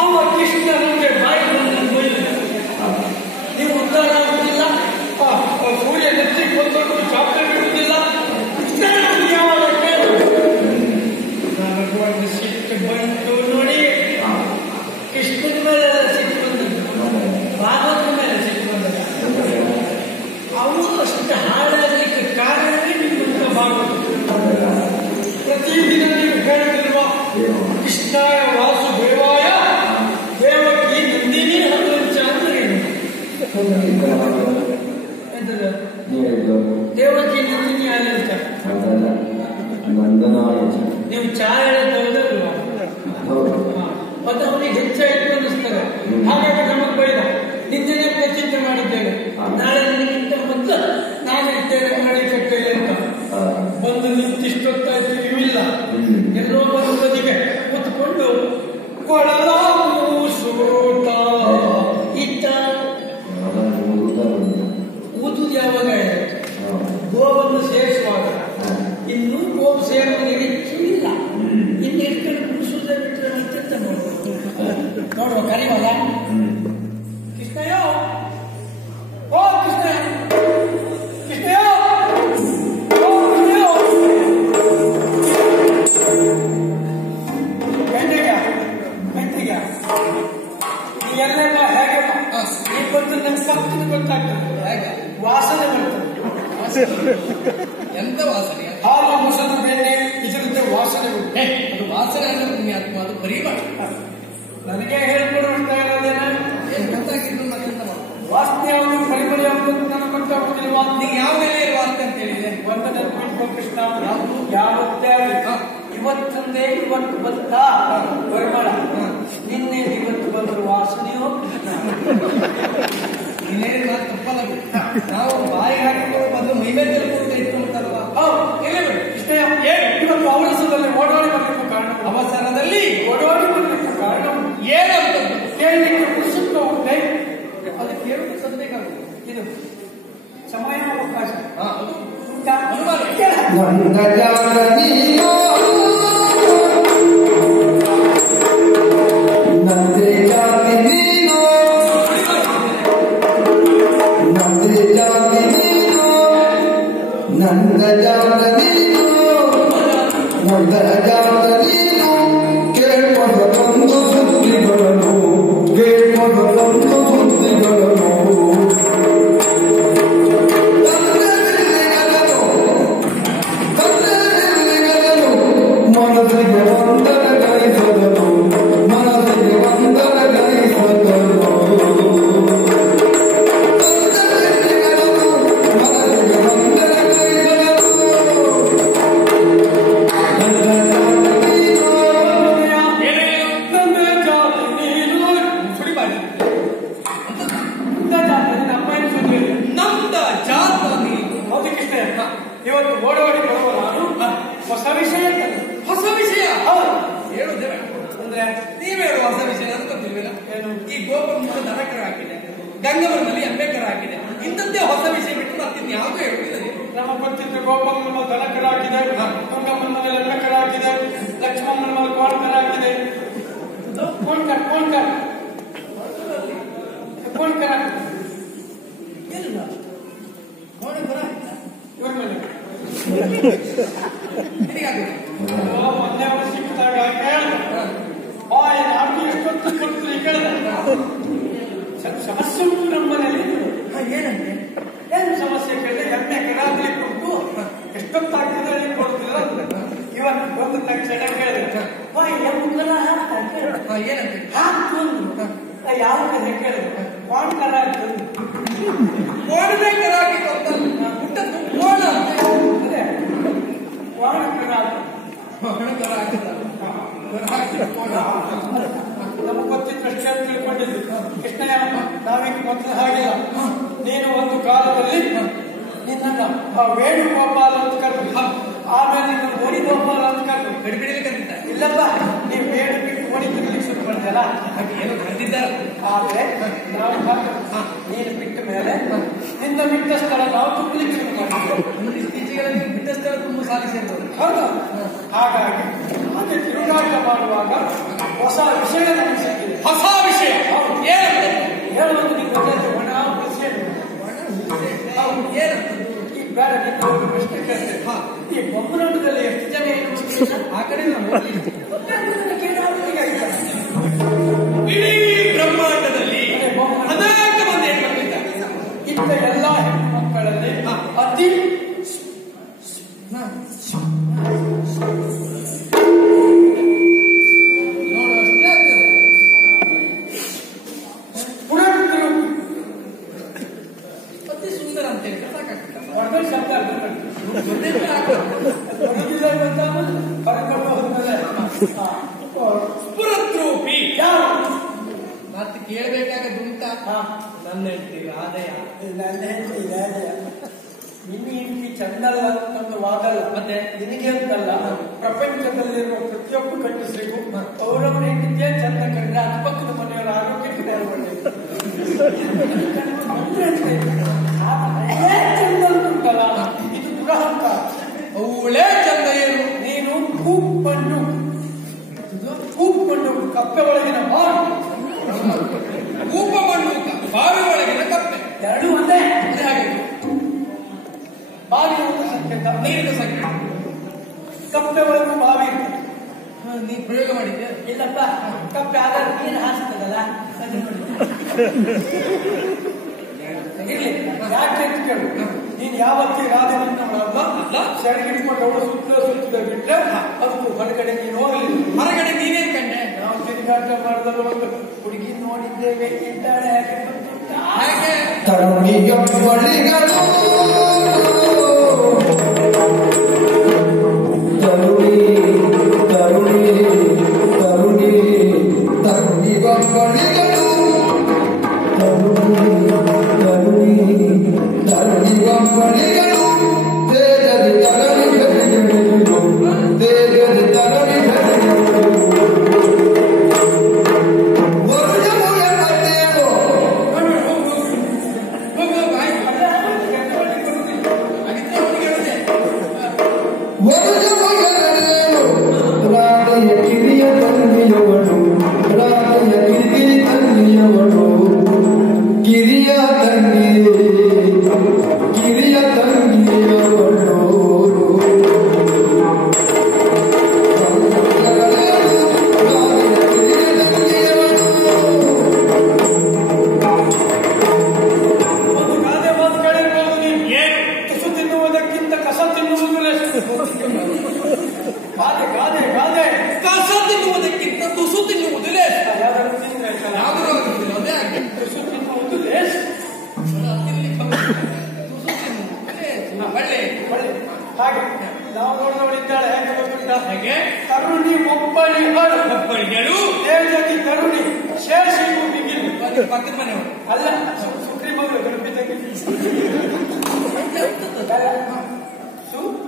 ಅವ ಕೃಷ್ಣ ನಮಗೆ ಬಾಯಿ ನೀವು ಉದ್ಧಾರ ಆಗುದಿಲ್ಲ, ಸೂರ್ಯ ನೆಚ್ಚಿಗೆ ಬಂದೊಟ್ಟು ಚಾಕ್ಲೇಟ್ ಇಡುವುದಿಲ್ಲ, ಯಾವಾಗ ಸಿಟ್ಟು ಬಂತು ನೋಡಿ. ಕೃಷ್ಣನ ಮೇಲೆ ಸಿಟ್ಟು ಬಂದದ್ದು, ಭಾಗವತ ಮೇಲೆ ಸಿಟ್ಟು ಬಂದದ್ದು. ಅವರು ಅಷ್ಟು ಹಾಳಾಗಲಿಕ್ಕೆ ಕಾರಣವೇ ನಿಮ್ಮಂತ ಭಾಗವತ. ಪ್ರತಿದಿನ ನೀವು ಹೇಳ್ತಿಲ್ವಾ ಕೃಷ್ಣಾಯ ವಾಸುದೇವಾಯ ದೇವಕಿ ನಂದಿನಿ ಹನುಮಂಚ ಅಂತ ಹೇಳಿ. ದೇವಕಿ ನಂದಿನಿ ಅಂತ ನೀವು ಚಾ ಹೇಳೋದಲ್ವಾ, ಮತ್ತೆ ಅವನಿಗೆ ಹೆಚ್ಚಾಯಿತು ಅನ್ನಿಸ್ತಾರೆ. ಹಾಗಾಗಿ ನಮಗೆ ಬೈದ ನಿನ್ನೆ ಪ್ರತಿಜ್ಞೆ ಮಾಡಿದ್ದೇವೆ, ನಾಳೆ ನಿನಗಿಂತ ಮೊದಲು ನಾನು ಇದ್ದೇನೆ ಮಾಡಿ ಕಟ್ಟೇನೆ ಅಂತ. ಬಂದು ನಿಂತಿಷ್ಟೊತ್ತಾಯ್ತು ಇವಿಲ್ಲ, ಎಲ್ಲೋ ಒಂದು ಬದಿಗೆ ಕೂತ್ಕೊಂಡು ಸೂಟ ಇತ್ತ ಊದುದು ಯಾವಾಗ ಗೋವನ್ನು ಸೇರಿಸುವಾಗ. ಇನ್ನೂ ಗೋವು ಸೇರುವುದು ಹೆಚ್ಚು ಇಲ್ಲ, ಇನ್ನು ಇಟ್ಕೊಂಡು ಕುಡಿಸುವುದೇ ಬಿಟ್ಟರೆ ಮತ್ತೆ ನೋಡುವ ಕರಿವಲ್ಲ. ಕೃಷ್ಣಯ್ಯೋ, ಓ ಕೃಷ್ಣಯ್ಯ, ಕೃಷ್ಣಯ್ಯೋ, ಓ ಕೃಷ್ಣಯ್ಯೋ, ಮೆಂತಿಗ ನೀ ಎಲ್ಲ ಹೇಗೆ ಈ ಬಂದು ನನ್ನ ಪಕ್ಕದ ಗೊತ್ತಾಗ್ತದೆ, ಹೇಗೆ ವಾಸನೆ ಬರ್ತದೆ. ಎಂತ ವಾಸನೆ? ಹಾಲು ಮೊಸರು ಬೆಣ್ಣೆ ಇದರಿಂದ ವಾಸನೆ ಉಂಟು. ಅದು ವಾಸನೆ ಅಂದ್ರೆ ಪುಣ್ಯಾತ್ಮ, ಅದು ಪರಿಮಳ. ನನಗೆ ಹೇಳ್ಕೊಡುವಂತ ಇರೋದೇನ ಗೊತ್ತಾಗಿದ್ದು ಮತ್ತೆಂತ ವಾಸನೆ ಯಾವುದು ಪರಿಮಳ ಯಾವುದು ನನಗೆ ಗೊತ್ತಾಗುತ್ತಿಲ್ವಾ? ನೀವು ಯಾವ ಮೇಲೆ ವಾಸನೆ ಅಂತ ಹೇಳಿದೆ? ಒಂದು ನೆನಪಿಟ್ಕೋ ಕೃಷ್ಣ, ಯಾವತ್ತೇ ಇವತ್ತಂದೇ ಇವತ್ತು ಬಂತ ಪರಿಮಳ, ನಿನ್ನೆ ಇವತ್ತು ಬಂದ ವಾಸನೆಯೋ. ನೀನೇನು ಮಾತು ತಪ್ಪಲ್ಲ. ನಾವು ಬಾಯಿ ಹಾಕಿಕೊಂಡು ಮೊದಲು ಮೈಮೇ ತಿಳ್ಕೊಂಡು ಇಟ್ಕೊಂಡ್ತಾರಲ್ಲ. ಕೃಷ್ಣ ಇವತ್ತು ಅವಸರದಲ್ಲಿ ಓಡಾಡಿ ಬರಲಿಕ್ಕೆ ಕಾರಣ, ಅವಸರದಲ್ಲಿ ಓಡಾಡಿ ಬರಲಿಕ್ಕೆ ಕಾರಣ ಏನಂತದ್ದು ಕೇಳಲಿಕ್ಕೆ ಪುಸ್ತಕ ಉಂಟೆ, ಅದು ಕೇಳುವುದು ಸಂದೇಹ. ಇದು ಸಮಯ ಅವಕಾಶ ಇವತ್ತು ಓಡಾಡಿ ಬರುವ ನಾನು ಹೊಸ ವಿಷಯ ಹೇಳುದೇ ಅಂದ್ರೆ ನೀವೇಳು ಹೊಸ ವಿಷಯ ಅಂತ ಗೊತ್ತಿಲ್ವಿಲ್ಲ. ಏನು ಈ ಗೋಪುರ ದನಕರ ಹಾಕಿದೆ, ಗಂಗಮ್ಮನಲ್ಲಿ ಅಂಬೇಕರ ಹಾಕಿದೆ, ಇಂಥದ್ದೇ ಹೊಸ ವಿಷಯ ಬಿಟ್ಟು ಮತ್ತಿನ್ ಯಾವುದು ಹೇಳುವುದಿಲ್ಲ. ನಮ್ಮ ಗೊತ್ತಿದ್ದ ಗೋಪಮ್ಮನ ದನಕರ ಹಾಕಿದೆ, ಗಂಗಮ್ಮನ ಮನೆಯಲ್ಲಿ ಅಂಬೇಕರ ಹಾಕಿದೆ, ಲಕ್ಷ್ಮಮ್ಮನ ಮನೆ ಕೋಣಕರ ಹಾಕಿದೆ. ಕೋಣ್ಕರ ಇಲ್ಲ ಕೋಣಕರ ಇವ್ರ ಮೇಲೆ ಮೊನ್ನೆ ಅವರು ಸಿಕ್ಕಿದಾಗ ನಾನು ಎಷ್ಟೊತ್ತು ಕೊಡ್ತೀನಿ ಕೇಳಿದೆ. ಸಮಸ್ಯೆ ಉಂಟು ನಮ್ಮ ಮನೆಯಲ್ಲಿ. ಏನಂತೆ ಏನು ಸಮಸ್ಯೆ ಕೇಳಿದೆ? ಎಮ್ಮೆ ಕೆರಾಗಲಿ ಕೊಟ್ಟು ಎಷ್ಟೊತ್ತಾಗ್ತದೆ ಕೊಡ್ತಿಲ್ಲ. ಇವತ್ತು ಬಂದ ತಕ್ಷಣ ಕೇಳಿದೆ ಏನಂತೆ ಹಾಕ್ತು ಯಾವ ಕಡೆ ಕೇಳಿದೆ. ಕೋಣಕರ ಕೋಣಬೇಕರ ಹಾಕಿ ಹುಟ್ಟದ್ದು ಕೋಣ ಅದೇ ಕೋಣಕರ ನಮ್ಗೆ ಗೊತ್ತಿದ್ದಷ್ಟೇ ತಿಳ್ಕೊಂಡಿದ್ದು. ಕೃಷ್ಣಯ್ಯ ನಾವೀಗ ಮೊದಲು ಹಾಗಿಲ್ಲ. ನೀನು ಒಂದು ಕಾಲದಲ್ಲಿ ನಿನ್ನನ್ನು ವೇಣುಗೋಪಾಲ ಅಂತ ಕರೆದು, ಆಮೇಲೆ ನಿನ್ನ ಗೋಪಾಲ ಅಂತ ಕರೆದು ಗಡಿಬಿಡಿಲಿ ಕರೀತ. ಇಲ್ಲಪ್ಪ ನೀವು ವೇಣು ಬಿಟ್ಟು ಓಡಿ ತಿರ್ಲಿಕ್ಕೆ ಶುರು ಮಾಡಿದಲ್ಲ, ಏನು ಕರೆದಿದ್ದಾರೆ. ಆದ್ರೆ ನಾವು ನೀನು ಬಿಟ್ಟ ಮೇಲೆ ನಿನ್ನ ಬಿಟ್ಟ ಸ್ಥಳ ನಾವು ತುಂಬಲಿಕ್ಕೆ ಶುರು ಮಾಡಿದ್ವಿ. ಇತ್ತೀಚೆಗೆ ಬಿಟ್ಟ ಸ್ಥಳ ತುಂಬ ಸಾಧಿಸಿರ್ಬೋದು. ಹೌದು. ಹಾಗಾಗಿ ಮತ್ತೆ ತಿರುಗಾಟ ಮಾಡುವಾಗ ಹೊಸ ವಿಷಯ ನಮಗೆ ಸಿಕ್ಕಿದೆ. ಹೊಸ ವಿಷಯ ಏನಂತೆ ಹೇಳುವುದು ನಿಮ್ಮ ಜೊತೆ ಒಣ ವಿಷಯ. ಏನಂತ ಈ ಬೇಡ ನಿನ್ನ ಒಂದು ಪ್ರಶ್ನೆ ಕೇಳ್ತೇನೆ. ಈ ಬೊಮ್ಮನೋಟದಲ್ಲಿ ಎಷ್ಟು ಜನ ಏನು ಗೊತ್ತಿಲ್ಲ? ಆ ಕಡೆ ನಾವು ಇಡೀ ಬ್ರಹ್ಮಾಂಡದಲ್ಲಿ ಅನೇಕ ಮಂದಿ ಹೆಣ್ಮಕ್ಳಿದ್ದಾರೆ. ಇಂಥ ಎಲ್ಲ ಹೆಣ್ಣು ಮಕ್ಕಳಲ್ಲಿ ಅತಿ ನೋಡುವಷ್ಟೇ ಆಗ್ತದೆ. ಅತಿ ಸುಂದರ ಅಂತ ಹೇಳಿದ್ರೆ ಸಾಕಾಗ್ತದೆ. ಒಳ್ಳೆ ಶಬ್ದ ಸ್ಫುರದ್ರೂಪಿ ಯಾರು ಮತ್ತೆ ಕೇಳಬೇಕಾಗದುಂಟ. ನನ್ನ ಹೆಂಡತಿ ರಾಧೆಯ. ನನ್ನ ಹೆಂಡತಿ ರಾಧೆಯ. ನಿನ್ನ ಹೆಂಡತಿ ಚಂದಲ್ಲ ಅಂತಂದು ವಾದಲ್ಲ. ಮತ್ತೆ ನಿನಗೆ ಅಂತಲ್ಲ, ಪ್ರಪಂಚದಲ್ಲಿರುವ ಪ್ರತಿಯೊಬ್ಬ ಗಂಡಸರಿಗೂ ಅವರವರ ಹೆಂಡತಿಯೇ ಚಂದ ಕಂಡ್ರೆ ಅಕ್ಕಪಕ್ಕದ ಮನೆಯವರ ಆರೋಗ್ಯಕ್ಕೆ ಒಳ್ಳೆಯದು. ಚಂದ ಉಂಟಲ್ಲ, ಇದು ದುರಹಂಕಾರ. ಅವಳೇ ಚಂದ ಏನು? ನೀನು ಕೂಪನ್ನು ಕಪ್ಪೆ ಒಳಗಿನ ಬಾವಿ, ಕೂಪ ಮಣ್ಣು ಬಾವಿ ಒಳಗಿನ ಕಪ್ಪೆ ಎರಡು ಒಂದೇ. ಹಾಗೆ ಬಾವಿ ಒಂದು ಸಂಕೇತ, ನೀರಿನ ಸಂಖ್ಯೆ. ಕಪ್ಪೆ ಒಳಗೂ ಬಾವಿ. ನೀ ಪ್ರಯೋಗ ಮಾಡಿದ್ಯಾ? ಇಲ್ಲಪ್ಪ, ಕಪ್ಪೆ ಆಗ ನೀರು ಹಾರಿಸ್ತದಲ್ಲ ಅದು ನೋಡಿ. ಇರ್ಲಿ, ಯಾಕೆ ಅಂತ ಕೇಳು. ನೀನು ಯಾವತ್ತಿ ರಾಧೆನಲ್ಲ ಸೆರಗಿಟ್ಕೊಂಡು ಅವಳು ಸುತ್ತದ ಬಿಟ್ರೆ ಅದಕ್ಕೂ ಹೊರಗಡೆ ನೀನು ಹೋಗಲಿಲ್ಲ. ಹೊರಗಡೆ ನೀನೇನ್ ಕಂಡೆ? ನಾವು ತಿರುಗಾಟ ಮಾಡಿದಲು ಒಂದು ಹುಡುಗಿ ನೋಡಿದ್ದೇವೆ. ಇದ್ದಾಳೆ ಹೇಗೆ ಗೊತ್ತುಂಟಾ? ಹಾಗೆ ತರುಣಿಯೊಬ್ಬಳಿಗಳು ಹಾಗೆ ನಾವು ನೋಡಿದವಳಿದ್ದಾಳೆ ಹೇಗೆ ಗೊತ್ತುಂಟಾ? ಹಾಗೆ ತರುಣಿ ಒಬ್ಬಳಿಗಳು ದೇವಜತಿ ತರುಣಿ ಶೇಷಿಗೂ ಬಿಗಿಲು. ಪಕ್ಕದ ಮನೆಯವರು ಅಲ್ಲ, ಸುಗ್ರೀಮಗಳು ಗಣಪಿತಕ್ಕೆ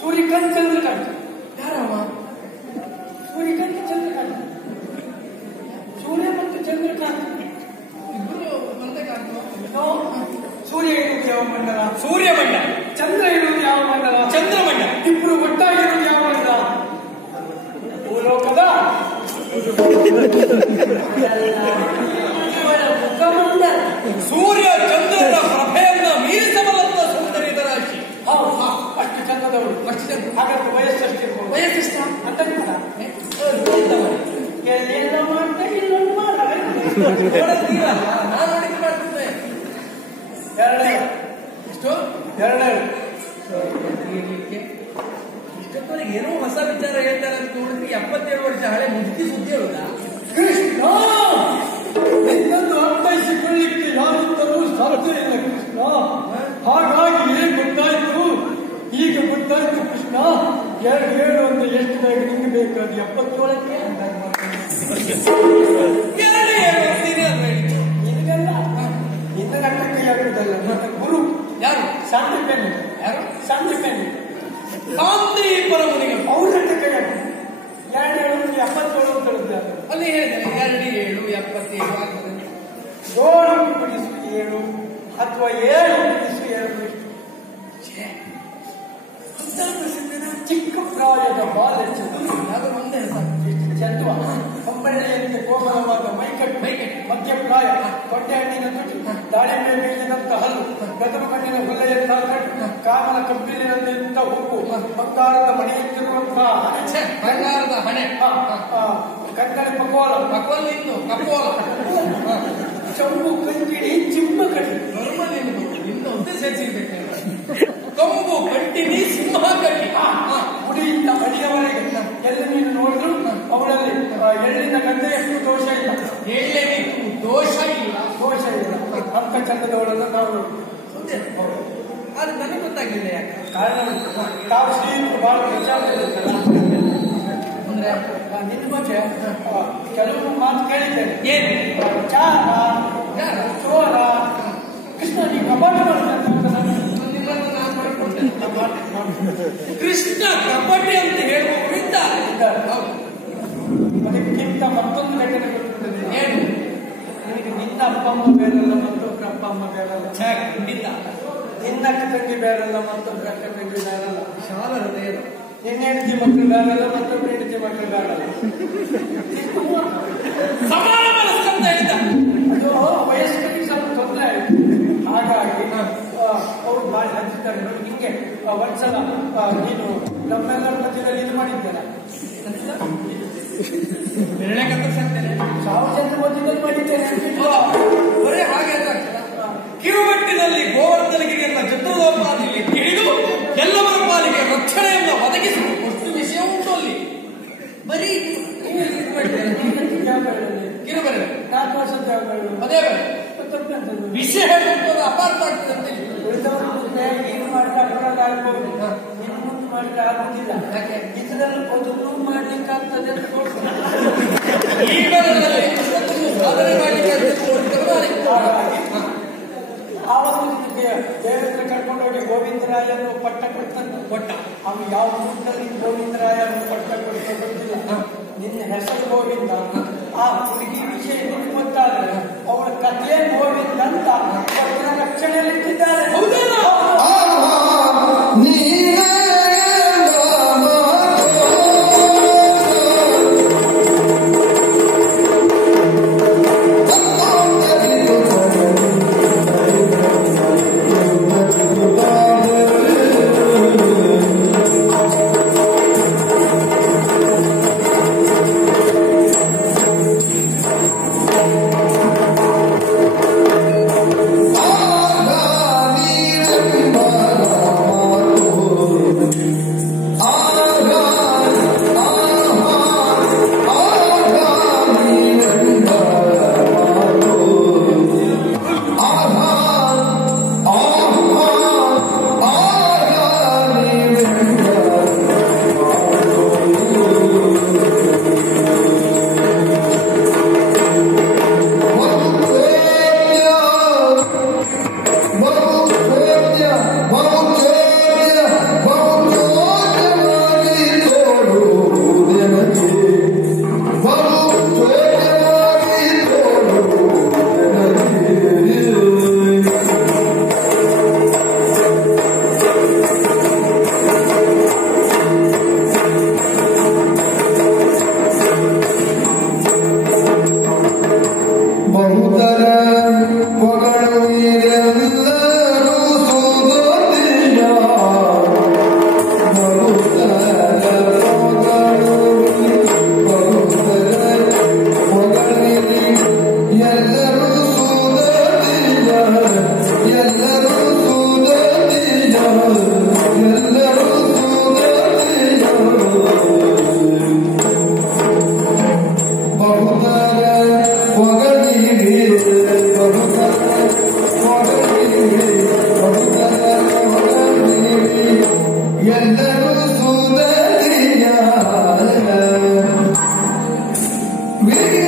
ಸೂರ್ಯಕಾಂತ್ ಚಂದ್ರಕಾಂತ್. ಯಾರಮ್ಮ? ಸೂರ್ಯಕಾಂತ್ ಚಂದ್ರಕಾಂತ್. ಸೂರ್ಯ ಮತ್ತು ಚಂದ್ರಕಾಂತ್ ಇಬ್ಬರು ಒಂದೇ ಕಾಣ್ತು. ಸೂರ್ಯ ಇರುವುದು ಯಾವ ಮಂಡಲ? ಸೂರ್ಯಮಂಡ. ಚಂದ್ರ ಇರುವುದು ಯಾವ ಮಂಡಲ? ಚಂದ್ರಮಂಡ. ಇಬ್ಬರು ಒಟ್ಟಾಗಿರುವುದು ಯಾವ ಮಂಡಲ? ಭೂಲೋಕದ ಸೂರ್ಯ ಚಂದ್ರನ ಪ್ರಭೆಯನ್ನ ಮೀರಿಸಬಲ್ಲಂತ ಸೌಂದರ್ಯದ ರಾಶಿ. ಅಷ್ಟು ಚಂದದವಳು. ಅಷ್ಟು ಚಂದ. ಹಾಗಾದ್ರೆ ವಯಸ್ಸಷ್ಟಿರ್ಬೋದು. ವಯಸ್ಸಿಷ್ಟ ಅಂತ ಎಲ್ಲ ಮಾಡ್ತಾ ಇಲ್ಲೊಂದು ನಾನು ನೋಡಿದ್ದು ಮಾಡ್ತಿದ್ದೆ. ಎರಡನೇ ಎಷ್ಟು? ಎರಡನೇ ಇಷ್ಟೊತ್ತವರೆಗೆ ಏನೋ ಹೊಸ ವಿಚಾರ ಹೇಳ್ತಾರೆ ಅಂತ ನೋಡಿದ್ರೆ 77 ವರ್ಷ ಹಳೆ ಮುದುಕಿ ಸುದ್ದಿ ಹೇಳುದ? ಕೃಷ್ಣ ನಿನ್ನನ್ನು ಅರ್ಥೈಸಿಕೊಳ್ಳಿಕ್ಕೆ ಯಾರಿಂದಲೂ ಸಾಧ್ಯ ಇಲ್ಲ ಕೃಷ್ಣ. ಹಾಗಾಗಿ ಏನ್ ಗೊತ್ತಾಯ್ತು? ಈಗ ಗೊತ್ತಾಯ್ತು ಕೃಷ್ಣ. ಹೇಳು ಅಂತ ಎಷ್ಟು ಬೇಗ ನಿಂಗೆ ಬೇಕಾದ 77ಕ್ಕೆ ನಿನಗೆಲ್ಲ ನಿನ್ನ ಗಂಟಕ್ಕೆ ಆಗುವುದಲ್ಲ. ನನ್ನ ಗುರು ಯಾರು? ಸಾಂದ್ರಪೇನೆ. ಯಾರು? ಸಾಂದ್ರಪೇನೆ. ಕಾಂತಿಪರ ಮುನಿಗಳು. ಅವ್ರ ಗಂಟಕ್ಕೆ ಆಗುದು 77 ಅಂತ ಹೇಳಿದ್ದಾರೆ. ಅಲ್ಲಿ ಹೇಳಿದೆ 2, 7, 77 ಆಗ್ತದೆ. 7 ಅಥವಾ 7 ಚಿಕ್ಕ ಪ್ರಾಯದ ಬಾಲ ಚಂದ್ರ. ಅದು ಒಂದೇ ಚಂದ್ವ ಪ್ರಾಯ, ಕೊಟ್ಟೆ ಹಣ್ಣಿನ ತುಟಿ, ದಾಳಿಂಬೆ ಬೀಜದಂತ ಹಲ್ಲು, ಗದಮ ಕಣ್ಣಿನ ಹುಲ್ಲೆಯಂತಹ ಕಣ್ಣು, ಕಾಮನ ಕಬ್ಬಿಲಿನಂತ ಉಪ್ಪು, ಬಂಗಾರದ ಮಣಿಯುತ್ತಿರುವಂತಹ ಬಂಗಾರದ ಹಣೆ, ಕಕ್ಕಳೆ ಪಕೋಲ, ಪಕೋಲಿಂದು ಕಪೋಲ, ಚಂಬು ಕಂಕಿಣಿ ಚಿಮ್ಮ ಕಡಿ, ಇನ್ನು ಉದ್ದ ಸೇರಿಸಿರ್ಬೇಕು. ಕಂಬು ಕಂಟಿನಿ ಸಿಂಹ ಕಟ್ಟಿ, ಮುಡಿಯಿಂದ ಅಡಿಯವರೆಗೆ ಎಲ್ಲಿ ನೀನು ನೋಡಿದ್ರು ಅವಳಲ್ಲಿ ಎಳ್ಳಿನ ಗದ್ದೆಯಷ್ಟು ದೋಷ ಇಲ್ಲ, ಎಳ್ಳೆನಿಗೂ ದೋಷ ಇಲ್ಲ, ದೋಷ ಇಲ್ಲ. ಅಂಕ ಚಂದದವಳನ್ನು ನಾವು ಅದು ನನಗೆ ಗೊತ್ತಾಗಲಿಲ್ಲ. ಯಾಕೆ ಕಾರಣ ತಾವು ಶ್ರೀಮಂತರು ಬಹಳ ವಿಚಾರ ಅಂದ್ರೆ ನಿನ್ನ ಬಗ್ಗೆ ಕೆಲವು ಮಾತು ಕೇಳಿದ್ದೇನೆ. ಏನು ಚಾರ ಚೋರ ಕೃಷ್ಣ ನೀ ಕಪಾಟ ನಿಮ್ಮನ್ನು ನಾನು ಮಾಡಿಕೊಂಡೆ. ಕೃಷ್ಣ ಕಪಟಿ ಅಂತ ಹೇಳುವವರಿಂದ ಅದಕ್ಕಿಂತ ಮತ್ತೊಂದು ಘಟನೆ ಗೊತ್ತಿದೆ. ಏನು ನಿನಗೆ ನಿನ್ನ ಅಪ್ಪ ಅಮ್ಮ ಬೇರೆಲ್ಲ ಮತ್ತೊಬ್ಬರ ಅಪ್ಪ ಅಮ್ಮ ಬೇರೆಲ್ಲ, ಖಂಡಿತ ನಿನ್ನ ಅಕ್ಕ ತಂಗಿ ಬೇರೆಲ್ಲ ಮತ್ತೊಬ್ಬರ ಅಕ್ಕ ತಂಗಿ ಬೇರೆಲ್ಲ, ಶಾಲ ಹೃದಯ ನಿನ್ನ ಹೆಂಡತಿ ಮಕ್ಕಳು ಬೇರೆಲ್ಲ ಮತ್ತೊಬ್ಬರ ಹೆಂಡತಿ ಮಕ್ಕಳು ಬೇರೆಲ್ಲ, ಸಮಾನ ಮನಸ್ಸಂತ ಹೇಳಿದ. ಅದು ವಯಸ್ಕರಿಗೆ ಸ್ವಲ್ಪ ತೊಂದರೆ ಆಯಿತು. ಹಾಗಾಗಿ ಅವರು ಭಾಳ ಹಂಚಿದ್ದಾರೆ. ಹಿಂಗೆ ಒಂದ್ಸಲ ನೀನು ನಮ್ಮೆಲ್ಲರ ಮಧ್ಯದಲ್ಲಿ ಇದು ಮಾಡಿದ್ದೇನೆ, ಬೆರಳೆ ಕತ್ತರಿಸಾಗ್ತೇನೆ, 1000 ಜನ ಮಧ್ಯದಲ್ಲಿ ಮಾಡಿದ್ದೇನೆ. ಬರೇ ಹಾಗೆ ಕಿರುಗಟ್ಟಿನಲ್ಲಿ ಗೋವರ್ಧನಗಿರಿಯನ್ನ ಚತುರ್ಲೋಪಾದಿಯಲ್ಲಿ ಹಿಡಿದು ಎಲ್ಲವರ ಪಾಲಿಗೆ ರಕ್ಷಣೆಯನ್ನು ಒದಗಿಸಿ ಅಷ್ಟು ವಿಷಯ ಉಂಟು ಅಲ್ಲಿ. ಬರೀ ಕಿರುಬೆರಳೆ 4 ವರ್ಷದ ಅದೇ ಬೇರೆ ವಿಷಯ ಹೇಳುವಂತ ಅಪಾರ್ಥ ಆಗ್ತದೆ ಅಂತ ಉಳಿದವರು ಮುಂದೆ ಏನು ಮಾಡಿದ್ರೆ ಅಪರಾಧ ಆಗ್ಬೋದು, ಇನ್ನು ಮುಂದೆ ಮಾಡಿದ್ರೆ ಆಗುದಿಲ್ಲ. ಯಾಕೆ ಇದರಲ್ಲಿ ಮೊದಲು ಮಾಡ್ಲಿಕ್ಕಾಗ್ತದೆ ಅಂತ ಈ ಕಾಲದಲ್ಲಿ ಸಾಧನೆ ಮಾಡಲಿಕ್ಕೆ ಆವಾಗ ದೇವರ ಕರ್ಕೊಂಡು ಹೋಗಿ ಗೋವಿಂದರಾಯನು ಪಟ್ಟ ಕೊಟ್ಟ. ಅವನು ಯಾವ ಮುಂದಲ್ಲಿ ಗೋವಿಂದರಾಯನು ಪಟ್ಟ ಕೊಟ್ಟ ಗೊತ್ತಿಲ್ಲ. ನಿನ್ನ ಹೆಸರು ಗೋವಿಂದ, ಆ ಹುಡುಗಿ ವಿಷಯ ನಿಮ್ಗೆ ಗೊತ್ತಾದ್ರೆ ಅವಳ ಕಥೆ ಗೋವಿಂದ ಅಂತ ರಕ್ಷಣೆಯಲ್ಲಿ ಇಟ್ಟಿದ್ದಾರೆ. Really?